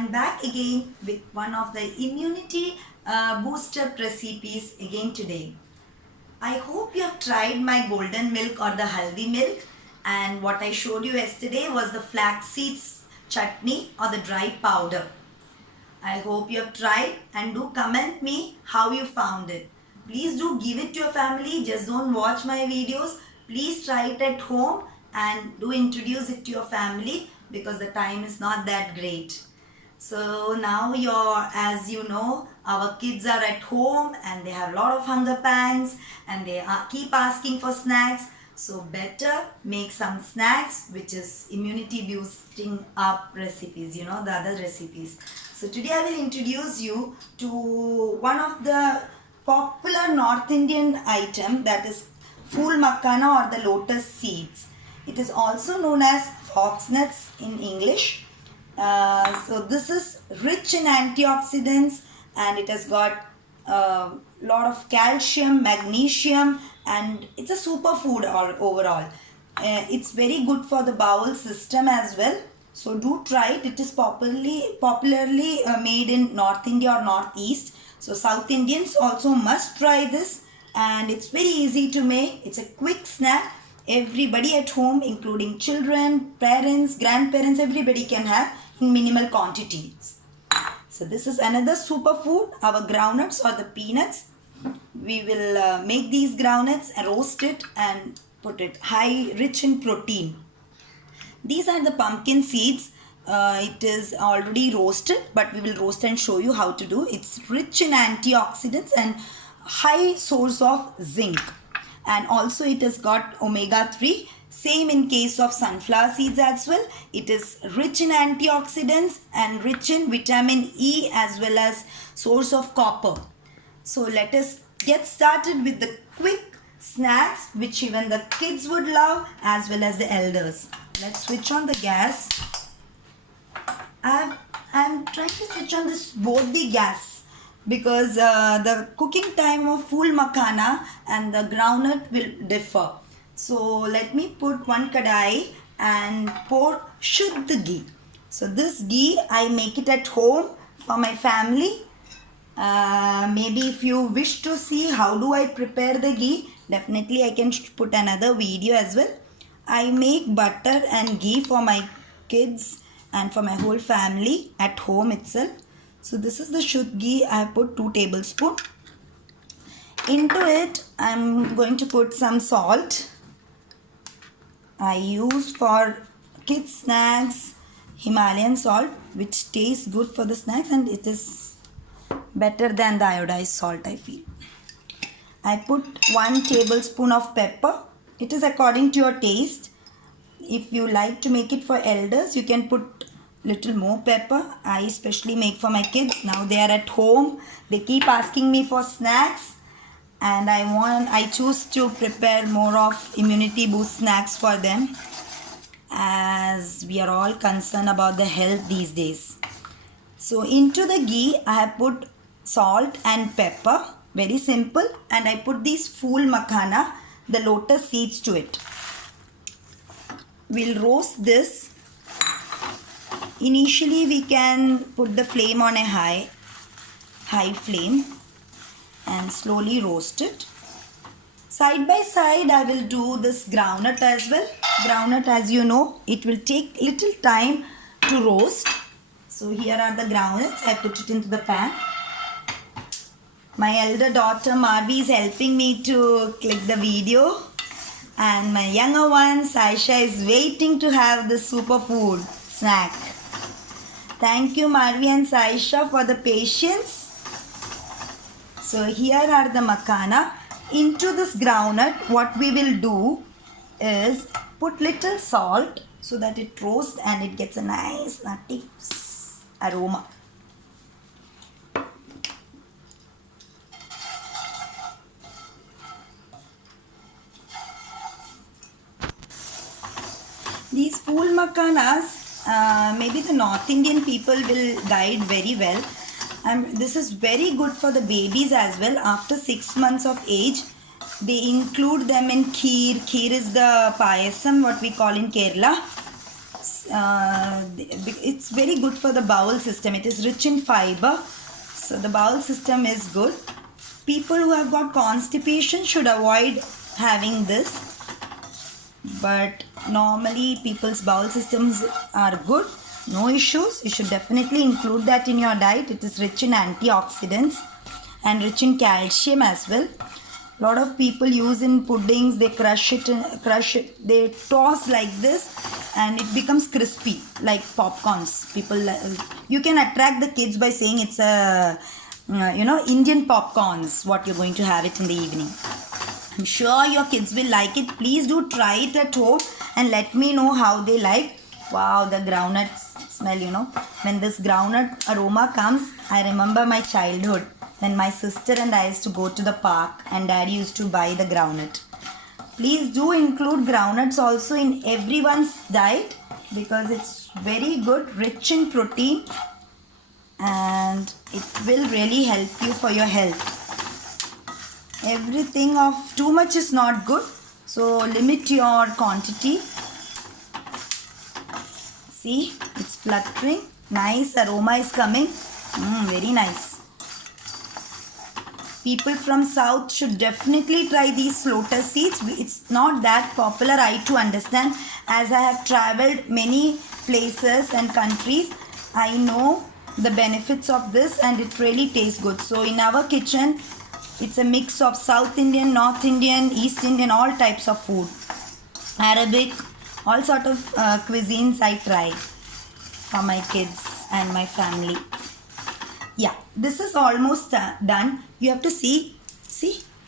I'm back again with one of the immunity booster recipes again today. I hope you have tried my golden milk or the haldi milk, and what I showed you yesterday was the flax seeds chutney or the dry powder. I hope you have tried and do comment me how you found it. Please do give it to your family. Just don't watch my videos. Please try it at home and do introduce it to your family because the time is not that great. So now as you know, our kids are at home and they have a lot of hunger pangs and they keep asking for snacks. So better make some snacks which is immunity boosting up recipes, the other recipes. So today I will introduce you to one of the popular North Indian item, that is Phool Makhana or the lotus seeds. It is also known as foxnuts in English. So this is rich in antioxidants and it has got a lot of calcium, magnesium, and it's a superfood overall. It's very good for the bowel system as well. So do try it. It is popularly made in North India or Northeast. So South Indians also must try this, and it's very easy to make. It's a quick snack. Everybody at home, including children, parents, grandparents, everybody can have in minimal quantities. So this is another superfood, our groundnuts or the peanuts. We will make these groundnuts and roast it and put it rich in protein. These are the pumpkin seeds. It is already roasted, but we will roast and show you how to do. It's rich in antioxidants and high source of zinc. And also it has got omega-3. Same in case of sunflower seeds as well. It is rich in antioxidants and rich in vitamin E as well as source of copper. So let us get started with the quick snacks which even the kids would love as well as the elders. Let's switch on the gas. I'm trying to switch on both the gas because the cooking time of Phool Makhana and the groundnut will differ. So let me put one kadai and pour Shuddh ghee. So this ghee I make it at home for my family. Maybe if you wish to see how do I prepare the ghee, definitely I can put another video as well. I make butter and ghee for my kids and for my whole family at home itself. So this is the Shuddh ghee. I have put 2 tablespoons. Into it I am going to put some salt. I use for kids snacks Himalayan salt, which tastes good for the snacks and it is better than the iodized salt, I feel. I put 1 tablespoon of pepper. It is according to your taste. If you like to make it for elders, you can put little more pepper. I especially make for my kids. Now they are at home. They keep asking me for snacks. And I choose to prepare more of immunity boost snacks for them, as we are all concerned about the health these days. So into the ghee I have put salt and pepper, very simple, and I put these Phool Makhana, the lotus seeds, to it. We'll roast this. Initially we can put the flame on a high flame and slowly roast it. Side by side I will do this groundnut as well. Groundnut, as you know, it will take little time to roast. So here are the groundnuts. I put it into the pan. My elder daughter Marvi is helping me to click the video, and my younger one Saisha is waiting to have the superfood snack. Thank you Marvi and Saisha for the patience. So here are the makhana. Into this groundnut, what we will do is put little salt so that it roasts and it gets a nice nutty aroma. These Phool Makhanas, maybe the North Indian people will guide very well. This is very good for the babies as well. After 6 months of age, they include them in kheer. Kheer is the payasam, what we call in Kerala. it's very good for the bowel system. It is rich in fiber, so the bowel system is good. People who have got constipation should avoid having this, but normally people's bowel systems are good, no issues. You should definitely include that in your diet. It is rich in antioxidants and rich in calcium as well. A lot of people use in puddings, they crush it, they toss like this and it becomes crispy like popcorns. You can attract the kids by saying it's a Indian popcorns, what you're going to have it in the evening. I'm sure your kids will like it. Please do try it at home and let me know how they like. Wow, the groundnut smell, when this groundnut aroma comes, I remember my childhood when my sister and I used to go to the park and daddy used to buy the groundnut. Please do include groundnuts also in everyone's diet because it's very good, rich in protein, and it will really help you for your health. Everything of too much is not good, so limit your quantity. See, it's fluttering. Nice aroma is coming. Very nice. People from south should definitely try these lotus seeds. It's not that popular, I too understand. As I have traveled many places and countries, I know the benefits of this and it really tastes good. So in our kitchen, it's a mix of South Indian, North Indian, East Indian, all types of food. Arabic, all sort of cuisines I try for my kids and my family. Yeah, this is almost done. You have to see,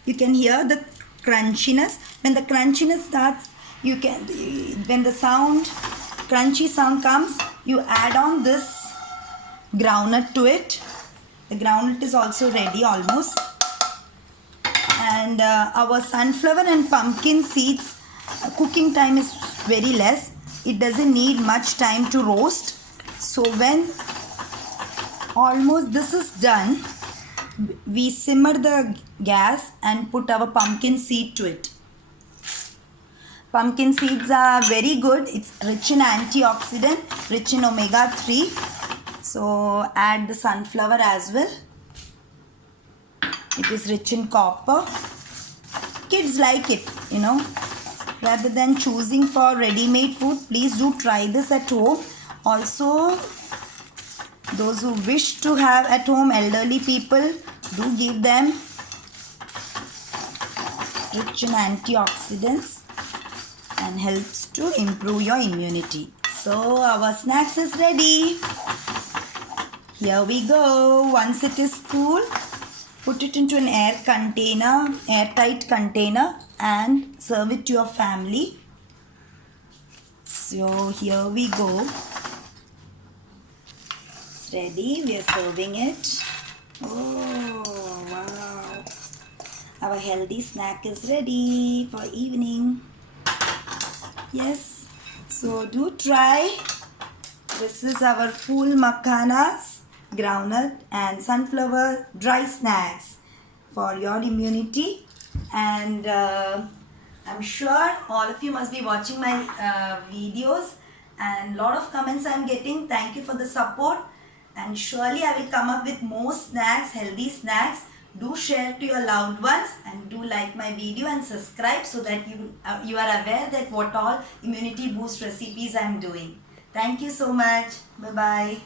you can hear the crunchiness. When the crunchiness starts, when the crunchy sound comes, you add on this groundnut to it. The groundnut is also ready almost. And our sunflower and pumpkin seeds, cooking time is very less. It doesn't need much time to roast. So when almost this is done, we simmer the gas and put our pumpkin seed to it. Pumpkin seeds are very good. It's rich in antioxidant, rich in omega-3. So add the sunflower as well. It is rich in copper. Kids like it, Rather than choosing for ready-made food, please do try this at home. Also, those who wish to have at home, elderly people, do give them rich in antioxidants and helps to improve your immunity. So our snacks is ready. Here we go. Once it is cool, put it into an airtight container and serve it to your family. So here we go. It's ready. We are serving it. Oh, wow. Our healthy snack is ready for evening. Yes. So do try. This is our Phool Makhana's groundnut and sunflower dry snacks for your immunity. And I'm sure all of you must be watching my videos, and lot of comments I'm getting. Thank you for the support, and surely I will come up with more snacks, healthy snacks. Do share to your loved ones and do like my video and subscribe so that you are aware that what all immunity boost recipes I'm doing. Thank you so much. Bye bye.